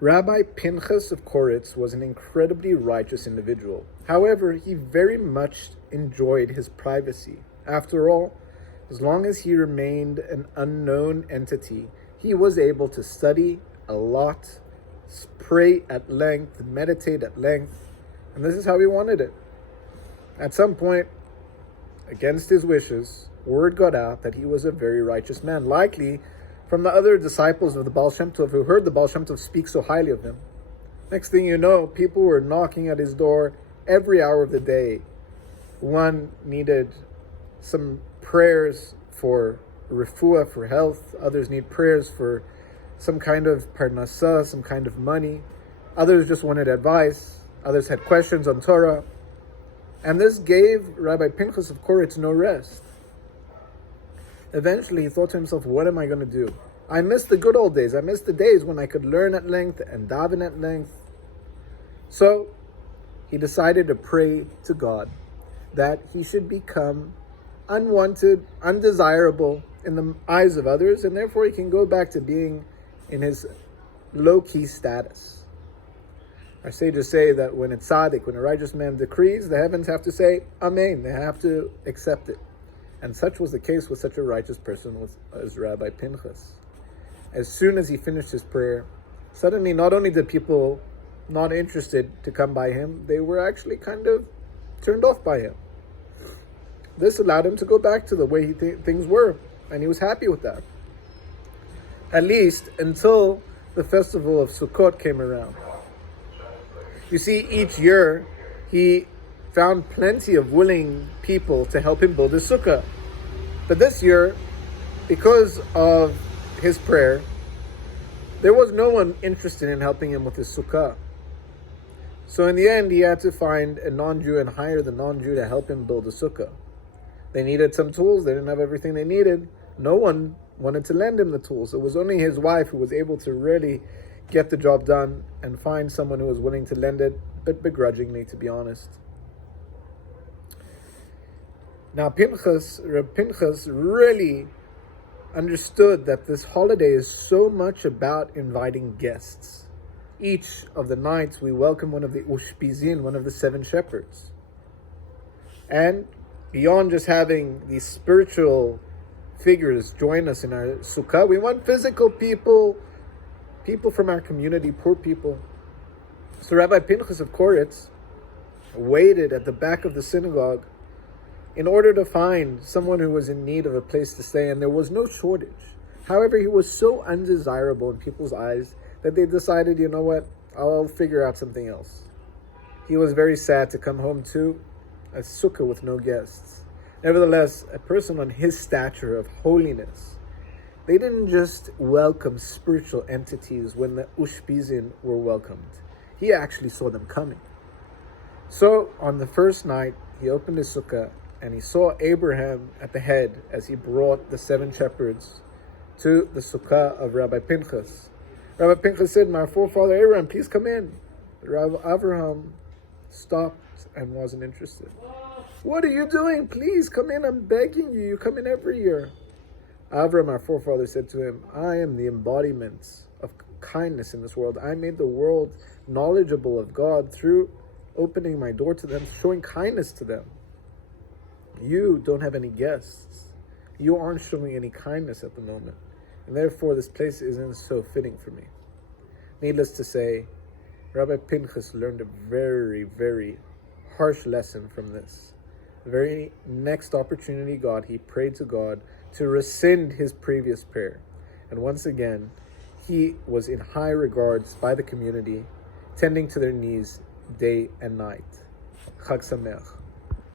Rabbi Pinchas of Koritz was an incredibly righteous individual. However, he very much enjoyed his privacy. After all, as long as he remained an unknown entity, he was able to study a lot, pray at length, meditate at length, and this is how he wanted it. At some point, against his wishes, word got out that he was a very righteous man, likely from the other disciples of the Baal Shem Tov who heard the Baal Shem Tov speak so highly of him. Next thing you know, people were knocking at his door every hour of the day. One needed some prayers for refuah, for health. Others need prayers for some kind of parnasah, some kind of money. Others just wanted advice. Others had questions on Torah. And this gave Rabbi Pinchas of Koritz no rest. Eventually, he thought to himself, what am I going to do? I miss the good old days. I miss the days when I could learn at length and daven at length. So, he decided to pray to God that he should become unwanted, undesirable in the eyes of others, and therefore he can go back to being in his low-key status. Our sages say that when a tzaddik, when a righteous man decrees, the heavens have to say, Amen. They have to accept it. And such was the case with such a righteous person as Rabbi Pinchas. As soon as he finished his prayer, suddenly not only did people not interested to come by him, they were actually kind of turned off by him. This allowed him to go back to the way things were, and he was happy with that. At least until the festival of Sukkot came around. You see, each year he found plenty of willing people to help him build his sukkah. But this year, because of his prayer, there was no one interested in helping him with his sukkah. So in the end, he had to find a non-Jew and hire the non-Jew to help him build a sukkah. They needed some tools. They didn't have everything they needed. No one wanted to lend him the tools. It was only his wife who was able to really get the job done and find someone who was willing to lend it, but begrudgingly, to be honest. Now, Reb Pinchas really understood that this holiday is so much about inviting guests. Each of the nights we welcome one of the Ushpizin, one of the 7 shepherds. And beyond just having these spiritual figures join us in our sukkah, we want physical people from our community, poor people. So Rabbi Pinchas of Koritz waited at the back of the synagogue in order to find someone who was in need of a place to stay, and there was no shortage. However, he was so undesirable in people's eyes that they decided, you know what, I'll figure out something else. He was very sad to come home to a sukkah with no guests. Nevertheless, a person on his stature of holiness, they didn't just welcome spiritual entities when the Ushpizin were welcomed. He actually saw them coming. So, on the first night, he opened his sukkah and he saw Abraham at the head as he brought the 7 shepherds to the sukkah of Rabbi Pinchas. Rabbi Pinchas said, my forefather Abraham, please come in. Rabbi Avraham stopped and wasn't interested. What are you doing? Please come in, I'm begging you. You come in every year. Avraham, our forefather, said to him, I am the embodiment of kindness in this world. I made the world knowledgeable of God through opening my door to them, showing kindness to them. You don't have any guests. You aren't showing any kindness at the moment. And therefore, this place isn't so fitting for me. Needless to say, Rabbi Pinchas learned a very, very harsh lesson from this. The very next opportunity he got, he prayed to God to rescind his previous prayer. And once again, he was in high regards by the community, tending to their needs day and night. Chag Sameach.